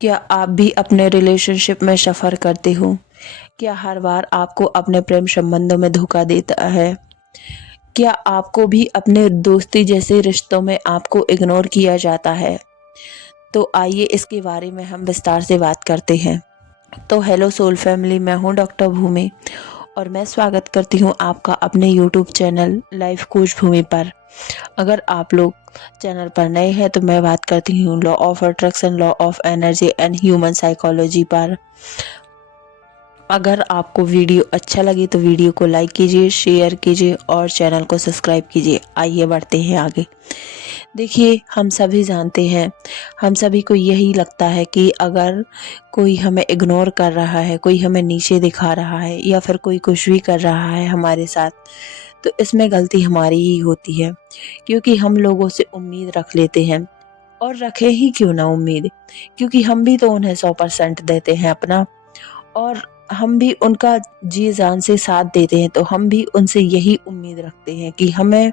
क्या आप भी अपने रिलेशनशिप में सफ़र करते हो? क्या हर बार आपको अपने प्रेम संबंधों में धोखा देता है? क्या आपको भी अपने दोस्ती जैसे रिश्तों में आपको इग्नोर किया जाता है? तो आइए इसके बारे में हम विस्तार से बात करते हैं। तो हेलो सोल फैमिली, मैं हूँ डॉक्टर भूमि और मैं स्वागत करती हूँ आपका अपने यूट्यूब चैनल लाइफ कोच भूमि पर। अगर आप लोग चैनल पर नए हैं तो मैं बात करती हूँ law of attraction, law of energy and human psychology पर। अगर आपको वीडियो अच्छा लगे तो वीडियो को लाइक कीजिए, शेयर कीजिए और चैनल को सब्सक्राइब कीजिए। आइए बढ़ते हैं आगे। देखिए, हम सभी जानते हैं, हम सभी को यही लगता है कि अगर कोई हमें इग्नोर कर रहा है, कोई हमें नीचे दिखा रहा है या फिर कोई कुछ भी कर रहा है हमारे साथ, तो इसमें गलती हमारी ही होती है, क्योंकि हम लोगों से उम्मीद रख लेते हैं। और रखे ही क्यों ना उम्मीद, क्योंकि हम भी तो उन्हें 100% देते हैं अपना, और हम भी उनका जी जान से साथ देते हैं, तो हम भी उनसे यही उम्मीद रखते हैं कि हमें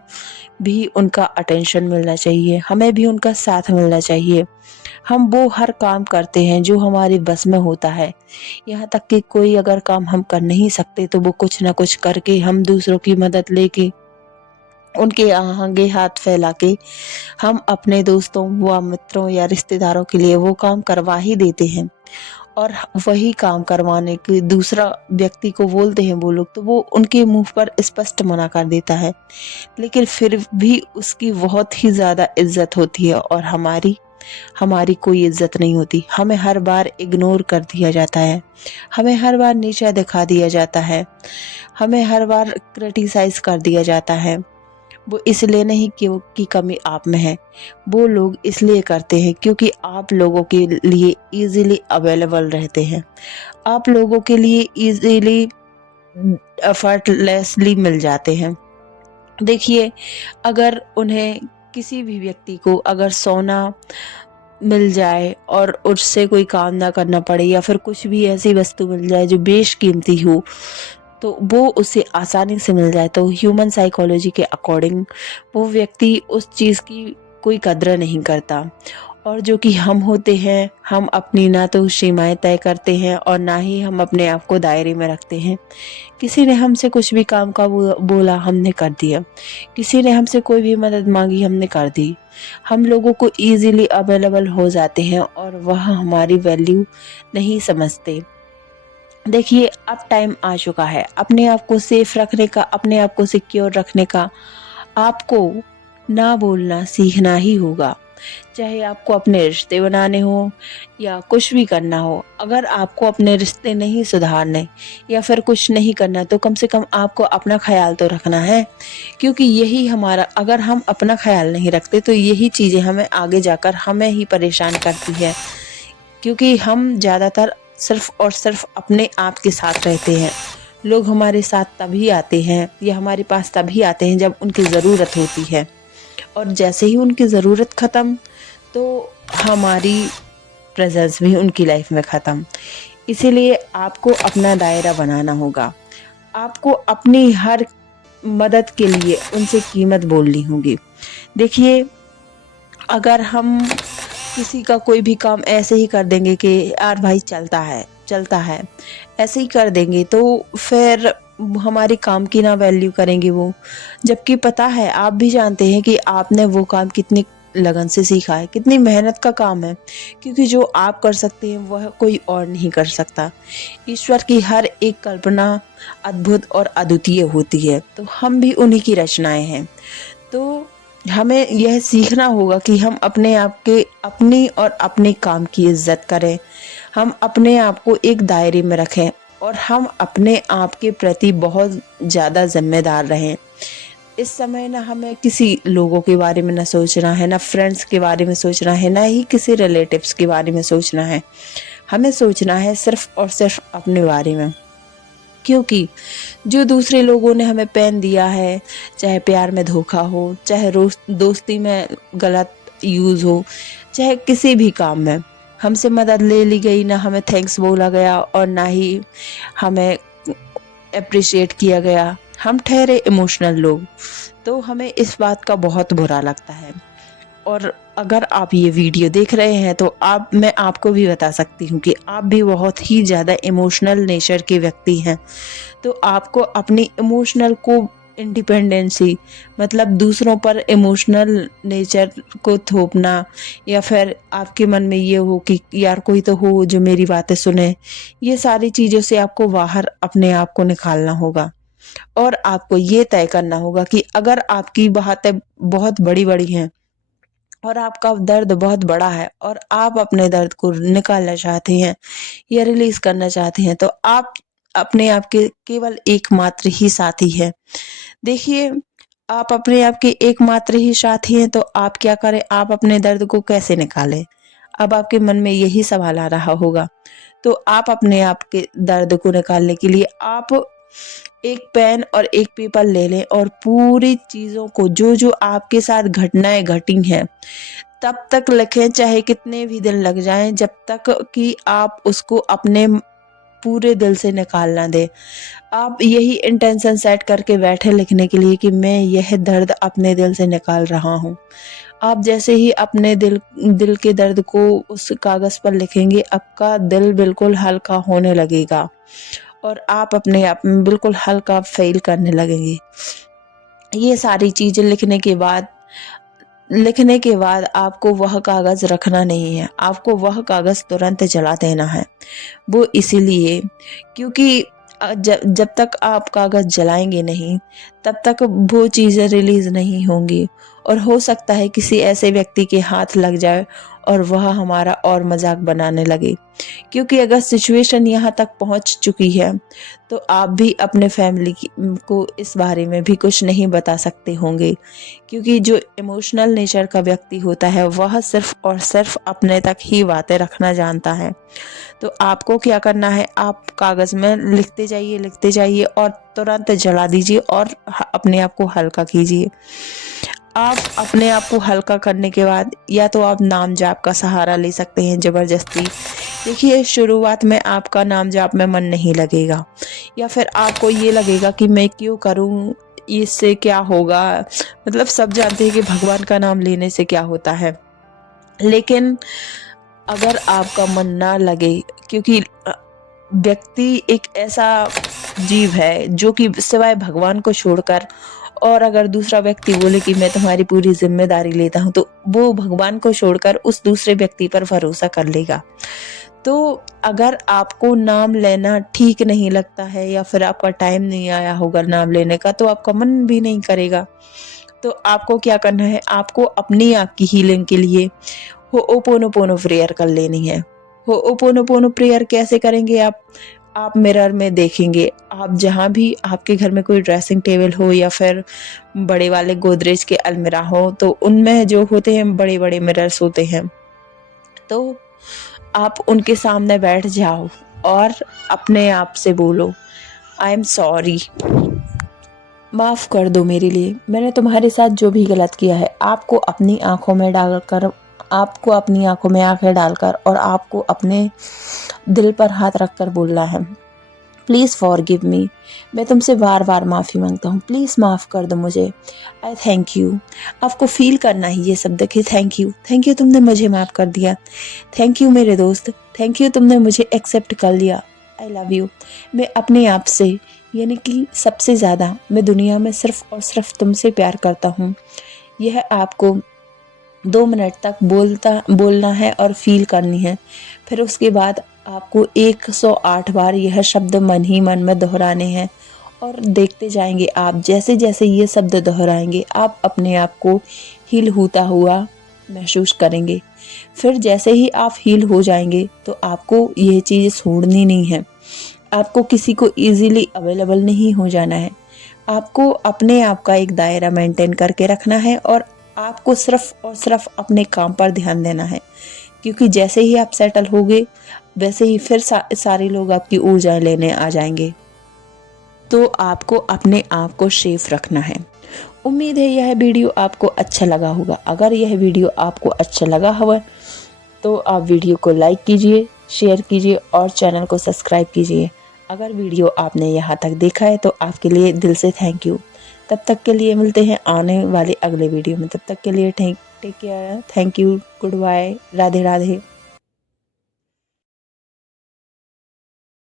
भी उनका अटेंशन मिलना चाहिए, हमें भी उनका साथ मिलना चाहिए। हम वो हर काम करते हैं जो हमारे बस में होता है। यहाँ तक कि कोई अगर काम हम कर नहीं सकते तो वो कुछ ना कुछ करके, हम दूसरों की मदद लेके, उनके आगे हाथ फैला के हम अपने दोस्तों व मित्रों या रिश्तेदारों के लिए वो काम करवा ही देते हैं। और वही काम करवाने के दूसरा व्यक्ति को बोलते हैं वो लोग, तो वो उनके मुंह पर स्पष्ट मना कर देता है, लेकिन फिर भी उसकी बहुत ही ज़्यादा इज्जत होती है और हमारी हमारी कोई इज्जत नहीं होती। हमें हर बार इग्नोर कर दिया जाता है, हमें हर बार नीचा दिखा दिया जाता है, हमें हर बार क्रिटिसाइज कर दिया जाता है। वो इसलिए नहीं कि कमी आप में है, वो लोग इसलिए करते हैं क्योंकि आप लोगों के लिए इजीली अवेलेबल रहते हैं, आप लोगों के लिए इजीली एफर्टलेसली मिल जाते हैं। देखिए, अगर उन्हें किसी भी व्यक्ति को अगर सोना मिल जाए और उससे कोई काम ना करना पड़े, या फिर कुछ भी ऐसी वस्तु मिल जाए जो बेशकीमती हो, तो वो उसे आसानी से मिल जाए, तो ह्यूमन साइकोलॉजी के अकॉर्डिंग वो व्यक्ति उस चीज़ की कोई कद्र नहीं करता। और जो कि हम होते हैं, हम अपनी ना तो सीमाएं तय करते हैं और ना ही हम अपने आप को दायरे में रखते हैं। किसी ने हमसे कुछ भी काम का बोला, हमने कर दिया। किसी ने हमसे कोई भी मदद मांगी, हमने कर दी। हम लोगों को इजीली अवेलेबल हो जाते हैं और वह हमारी वैल्यू नहीं समझते। देखिए, अब टाइम आ चुका है अपने आप को सेफ रखने का, अपने आप को सिक्योर रखने का। आपको ना बोलना सीखना ही होगा, चाहे आपको अपने रिश्ते बनाने हो या कुछ भी करना हो। अगर आपको अपने रिश्ते नहीं सुधारने या फिर कुछ नहीं करना, तो कम से कम आपको अपना ख्याल तो रखना है, क्योंकि यही हमारा, अगर हम अपना ख्याल नहीं रखते तो यही चीज़ें हमें आगे जाकर हमें ही परेशान करती है, क्योंकि हम ज़्यादातर सिर्फ और सिर्फ अपने आप के साथ रहते हैं। लोग हमारे साथ तभी आते हैं या हमारे पास तभी आते हैं जब उनकी ज़रूरत होती है, और जैसे ही उनकी ज़रूरत ख़त्म, तो हमारी प्रेजेंस भी उनकी लाइफ में ख़त्म। इसीलिए आपको अपना दायरा बनाना होगा, आपको अपनी हर मदद के लिए उनसे कीमत बोलनी होगी। देखिए, अगर हम किसी का कोई भी काम ऐसे ही कर देंगे कि यार भाई चलता है, ऐसे ही कर देंगे, तो फिर हमारे काम की ना वैल्यू करेंगे वो। जबकि पता है, आप भी जानते हैं कि आपने वो काम कितनी लगन से सीखा है, कितनी मेहनत का काम है, क्योंकि जो आप कर सकते हैं वह कोई और नहीं कर सकता। ईश्वर की हर एक कल्पना अद्भुत और अद्वितीय होती है, तो हम भी उन्हीं की रचनाएं हैं। तो हमें यह सीखना होगा कि हम अपने आप के, अपनी और अपने काम की इज्जत करें, हम अपने आप को एक दायरे में रखें और हम अपने आप के प्रति बहुत ज़्यादा जिम्मेदार रहें। इस समय ना हमें किसी लोगों के बारे में ना सोचना है, ना फ्रेंड्स के बारे में सोचना है, ना ही किसी रिलेटिव्स के बारे में सोचना है। हमें सोचना है सिर्फ और सिर्फ अपने बारे में, क्योंकि जो दूसरे लोगों ने हमें पेन दिया है, चाहे प्यार में धोखा हो, चाहे दोस्ती में गलत यूज़ हो, चाहे किसी भी काम में हमसे मदद ले ली गई, ना हमें थैंक्स बोला गया और ना ही हमें अप्रिशिएट किया गया, हम ठहरे इमोशनल लोग, तो हमें इस बात का बहुत बुरा लगता है। और अगर आप ये वीडियो देख रहे हैं तो मैं आपको भी बता सकती हूँ कि आप भी बहुत ही ज़्यादा इमोशनल नेचर के व्यक्ति हैं। तो आपको अपनी इमोशनल को इंडिपेंडेंसी, मतलब दूसरों पर इमोशनल नेचर को थोपना, या फिर आपके मन में ये हो कि यार कोई तो हो जो मेरी बातें सुने, ये सारी चीज़ों से आपको बाहर अपने आप को निकालना होगा। और आपको ये तय करना होगा कि अगर आपकी बातें बहुत बड़ी बड़ी हैं और आपका दर्द बहुत बड़ा है और आप अपने दर्द को निकालना चाहते हैं या रिलीज करना चाहते हैं, तो आप अपने आप के केवल एकमात्र ही साथी हैं। देखिए, आप अपने आप के एकमात्र ही साथी हैं, तो आप क्या करें, आप अपने दर्द को कैसे निकालें? अब आपके मन में यही सवाल आ रहा होगा। तो आप अपने आप के दर्द को निकालने के लिए आप एक पेन और एक पेपर ले लें और पूरी चीज़ों को, जो जो आपके साथ घटनाएं घटी हैं, तब तक लिखें, चाहे कितने भी दिन लग जाएं, जब तक कि आप उसको अपने पूरे दिल से निकाल ना दें। आप यही इंटेंशन सेट करके बैठे लिखने के लिए कि मैं यह दर्द अपने दिल से निकाल रहा हूँ। आप जैसे ही अपने दिल के दर्द को उस कागज पर लिखेंगे, आपका दिल बिल्कुल हल्का होने लगेगा और आप अपने आप में बिल्कुल हल्का फील करने लगेंगे। ये सारी चीजें लिखने के बाद आपको वह कागज रखना नहीं है, आपको वह कागज तुरंत जला देना है। वो इसीलिए क्योंकि जब तक आप कागज जलाएंगे नहीं, तब तक वो चीज़ें रिलीज नहीं होंगी और हो सकता है किसी ऐसे व्यक्ति के हाथ लग जाए और वह हमारा और मजाक बनाने लगे। क्योंकि अगर सिचुएशन यहाँ तक पहुँच चुकी है तो आप भी अपने फैमिली को इस बारे में भी कुछ नहीं बता सकते होंगे, क्योंकि जो इमोशनल नेचर का व्यक्ति होता है वह सिर्फ और सिर्फ अपने तक ही बातें रखना जानता है। तो आपको क्या करना है, आप कागज में लिखते जाइए और तुरंत जला दीजिए और अपने आप को हल्का कीजिए। आप अपने आप को हल्का करने के बाद या तो आप नाम जाप का सहारा ले सकते हैं जबरदस्ती। देखिए, शुरुआत में आपका नाम जाप में मन नहीं लगेगा या फिर आपको ये लगेगा कि मैं क्यों करूं, इससे क्या होगा, मतलब सब जानते हैं कि भगवान का नाम लेने से क्या होता है। लेकिन अगर आपका मन ना लगे, क्योंकि व्यक्ति एक ऐसा जीव है जो कि सिवाय भगवान को छोड़कर, और अगर दूसरा व्यक्ति बोले कि मैं तुम्हारी पूरी जिम्मेदारी लेता हूं, तो वो भगवान को छोड़कर उस दूसरे व्यक्ति पर भरोसा कर लेगा। तो अगर आपको नाम लेना ठीक नहीं लगता है या फिर आपका टाइम नहीं आया होगा नाम लेने का, तो आपका मन भी नहीं करेगा। तो आपको क्या करना है, आपको अपनी आँख की हीलिंग के लिए होओपोनोपोनो प्रेयर कर लेनी है। होओपोनोपोनो प्रेयर कैसे करेंगे आप मिरर में देखेंगे, आप जहाँ भी आपके घर में कोई ड्रेसिंग टेबल हो या फिर बड़े वाले गोदरेज के अलमीरा हो, तो उनमें जो होते हैं बड़े बड़े मिरर्स होते हैं, तो आप उनके सामने बैठ जाओ और अपने आप से बोलो, आई एम सॉरी, माफ़ कर दो मेरे लिए, मैंने तुम्हारे साथ जो भी गलत किया है। आपको अपनी आंखों में आंखें डालकर और आपको अपने दिल पर हाथ रखकर बोलना है, प्लीज़ फॉरगिव मी, मैं तुमसे बार बार माफ़ी मांगता हूँ, प्लीज़ माफ़ कर दो मुझे, आई थैंक यू। आपको फील करना ही ये शब्द कि थैंक यू तुमने मुझे माफ़ कर दिया, थैंक यू मेरे दोस्त, थैंक यू तुमने मुझे एक्सेप्ट कर लिया, आई लव यू। मैं अपने आप से, यानी कि सबसे ज़्यादा मैं दुनिया में सिर्फ और सिर्फ तुमसे प्यार करता हूँ। यह आपको 2 मिनट तक बोलना है और फील करनी है। फिर उसके बाद आपको 108 बार यह शब्द मन ही मन में दोहराने हैं और देखते जाएंगे आप, जैसे जैसे ये शब्द दोहराएंगे आप अपने आप को हील होता हुआ महसूस करेंगे। फिर जैसे ही आप हील हो जाएंगे तो आपको यह चीज़ छोड़नी नहीं है, आपको किसी को इजीली अवेलेबल नहीं हो जाना है, आपको अपने आप का एक दायरा मेंटेन करके रखना है और आपको सिर्फ और सिर्फ अपने काम पर ध्यान देना है। क्योंकि जैसे ही आप सेटल होगे वैसे ही फिर सारे लोग आपकी ऊर्जा लेने आ जाएंगे। तो आपको अपने आप को सेफ रखना है। उम्मीद है यह वीडियो आपको अच्छा लगा होगा। अगर यह वीडियो आपको अच्छा लगा हो तो आप वीडियो को लाइक कीजिए, शेयर कीजिए और चैनल को सब्सक्राइब कीजिए। अगर वीडियो आपने यहाँ तक देखा है तो आपके लिए दिल से थैंक यू। तब तक के लिए मिलते हैं आने वाले अगले वीडियो में। तब तक के लिए take care, thank you, good bye, Radhe Radhe.